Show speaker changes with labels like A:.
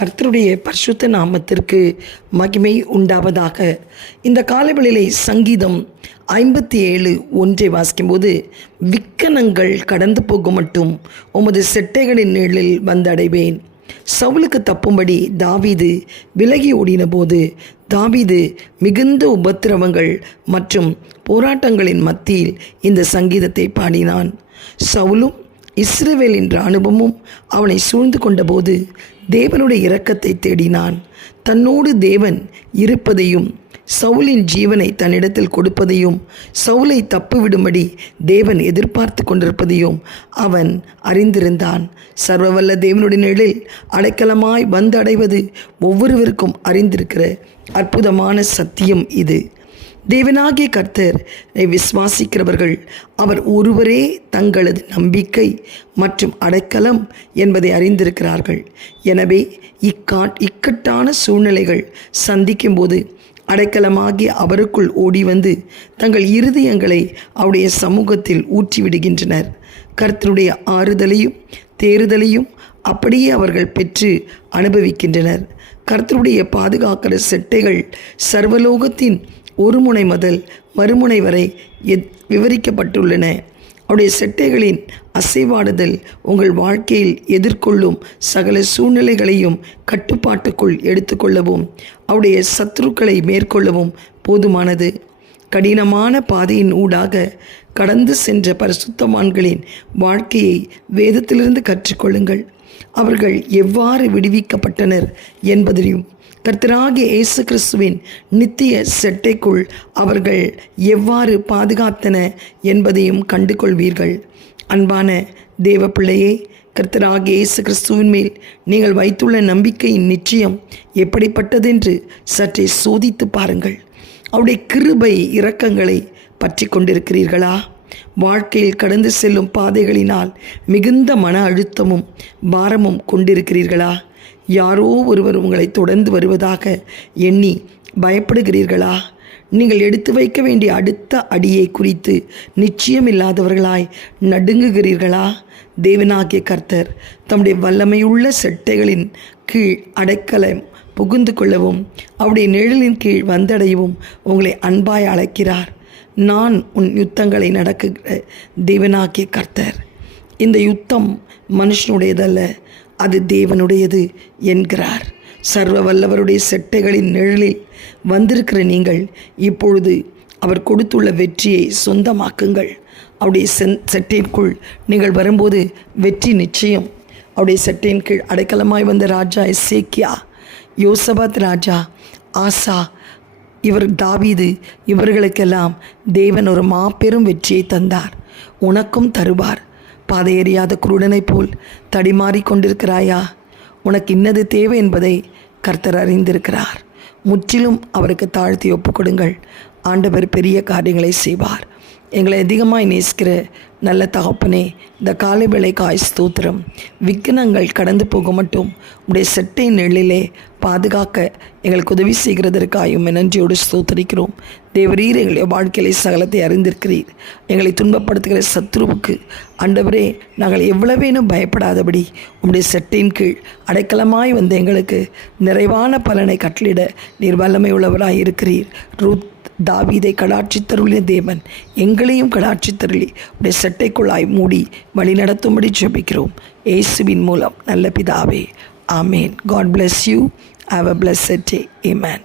A: கர்த்தருடைய பரிசுத்த நாமத்திற்கு மகிமை உண்டாவதாக. இந்த காலவெளியிலே சங்கீதம் ஐம்பத்தி ஏழு ஒன்றை வாசிக்கும்போது விக்கனங்கள் கடந்து போகும் மட்டும் உமது செட்டைகளின் நிழலில் வந்தடைவேன். சவுலுக்கு தப்பும்படி தாவீது விலகி ஓடின போது தாவீது மிகுந்த உபத்திரவங்கள் மற்றும் போராட்டங்களின் மத்தியில் இந்த சங்கீதத்தை பாடினான். சவுலும் இஸ்ரவேல் என்ற அனுபவமும் அவனை சூழ்ந்து கொண்டபோது தேவனுடைய இரக்கத்தை தேடினான். தன்னோடு தேவன் இருப்பதையும் சவுலின் ஜீவனை தன்னிடத்தில் கொடுப்பதையும் சவுலை தப்புவிடும்படி தேவன் எதிர்பார்த்து கொண்டிருப்பதையும் அவன் அறிந்திருந்தான். சர்வவல்ல தேவனுடைய நிழலில் அடைக்கலமாய் வந்தடைவது ஒவ்வொருவருக்கும் அறிந்திருக்கிற அற்புதமான சத்தியம் இது. தேவனாகிய கர்த்தர் விசுவாசிக்கிறவர்கள். அவர் ஒருவரே தங்களது நம்பிக்கை மற்றும் அடைக்கலம் என்பதை அறிந்திருக்கிறார்கள். எனவே இக்கா இக்கட்டான சூழ்நிலைகள் சந்திக்கும்போது அடைக்கலமாகி அவருக்குள் ஓடி வந்து தங்கள் இருதயங்களை அவருடைய சமூகத்தில் ஊற்றிவிடுகின்றனர். கர்த்தருடைய ஆறுதலையும் தேறுதலையும் அப்படியே அவர்கள் பெற்று அனுபவிக்கின்றனர். கர்த்தருடைய பாதுகாக்கிற செட்டைகள் சர்வலோகத்தின் ஒரு முனை முதல் மறுமுனை வரை எத் விவரிக்கப்பட்டுள்ளன. அவருடைய செட்டைகளின் அசைவாடுதல் உங்கள் வாழ்க்கையில் எதிர்கொள்ளும் சகல சூழ்நிலைகளையும் கட்டுப்பாட்டுக்குள் எடுத்துக்கொள்ளவும் அவருடைய சத்துருக்களை மேற்கொள்ளவும் போதுமானது. கடினமான பாதையின் ஊடாக கடந்து சென்ற பரிசுத்தமான்களின் வாழ்க்கையை வேதத்திலிருந்து கற்றுக்கொள்ளுங்கள். அவர்கள் எவ்வாறு விடுவிக்கப்பட்டனர் என்பதையும் கர்த்தராகிய இயேசு கிறிஸ்துவின் நித்திய செட்டைக்குள் அவர்கள் எவ்வாறு பாதுகாத்தன என்பதையும் கண்டு கொள்வீர்கள் அன்பான தேவ பிள்ளையே கர்த்தராகிய இயேசு கிறிஸ்துவின் மேல் நீங்கள் வைத்துள்ள நம்பிக்கையின் நிச்சயம் எப்படிப்பட்டதென்று சற்றே சோதித்து பாருங்கள். அவருடைய கிருபை இரக்கங்களை பற்றி கொண்டிருக்கிறீர்களா? வாழ்க்கையில் கடந்து செல்லும் பாதைகளினால் மிகுந்த மன அழுத்தமும் பாரமும் கொண்டிருக்கிறீர்களா? யாரோ ஒருவர் உங்களை தொடர்ந்து வருவதாக எண்ணி பயப்படுகிறீர்களா? நீங்கள் எடுத்து வைக்க வேண்டிய அடுத்த அடியை குறித்து நிச்சயமில்லாதவர்களாய் நடுங்குகிறீர்களா? தேவனாகிய கர்த்தர் தம்முடைய வல்லமையுள்ள செட்டைகளின் கீழ் அடைக்கலம் புகுந்து கொள்ளவும் அவருடைய நிழலின் கீழ் வந்தடையவும் உங்களை அன்பாய் அழைக்கிறார். நான் உன் யுத்தங்களை நடக்குகிற தேவனாகிய கர்த்தர். இந்த யுத்தம் மனுஷனுடையதல்ல அது தேவனுடையது என்கிறார். சர்வ வல்லவருடைய செட்டைகளின் நிழலில் வந்திருக்கிற நீங்கள் இப்பொழுது அவர் கொடுத்துள்ள வெற்றியை சொந்தமாக்குங்கள். அவருடைய சென் செட்டைக்குள் நீங்கள் வரும்போது வெற்றி நிச்சயம். அவருடைய செட்டையின் கீழ் அடைக்கலமாய் வந்த ராஜா எசேக்கியா யோசபாத் ராஜா ஆசா இவர் தாவீது இவர்களுக்கெல்லாம் தேவன் ஒரு மாபெரும் வெற்றியை தந்தார். உனக்கும் தருவார். பாதை எறியாத குருடனைப் போல் தடிமாறி கொண்டிருக்கிறாயா? உனக்கு இன்னது தேவை என்பதை கர்த்தர் அறிந்திருக்கிறார். முற்றிலும் அவருக்கு தாழ்த்தி ஒப்புக்கொடுங்கள் ஆண்டவர் பெரிய காரியங்களை செய்வார். எங்களை அதிகமாக நேசிக்கிற நல்ல தகப்பனே இந்த காலை வேலைக்காய் ஸ்தோத்திரம். விக்னங்கள் கடந்து போக மட்டும் உடைய செட்டை நெழிலே பாதுகாக்க எங்களுக்கு உதவி செய்கிறதற்காயும் நன்றியோடு ஸ்தோத்தரிக்கிறோம். தேவரீர் எங்களுடைய வாழ்க்கையிலே சகலத்தை அறிந்திருக்கிறீர். எங்களை துன்பப்படுத்துகிற சத்ருவுக்கு அண்டவரே நாங்கள் எவ்வளவேனும் பயப்படாதபடி உம்முடைய செட்டின் கீழ் அடைக்கலமாய் வந்து எங்களுக்கு நிறைவான பலனை கட்டளிட நீர் வல்லமை உள்ளவராய் இருக்கிறீர். ரூத் தாவீதை கடாட்சித்தருளிய தேவன் எங்களையும் கடாட்சித்தருளி உடைய செட்டைக்குழாய் மூடி வழிநடத்தும்படி ஜெபிக்கிறோம். ஏசுவின் மூலம் நல்ல பிதாவே. Amen. God bless you have a blessed day. Amen.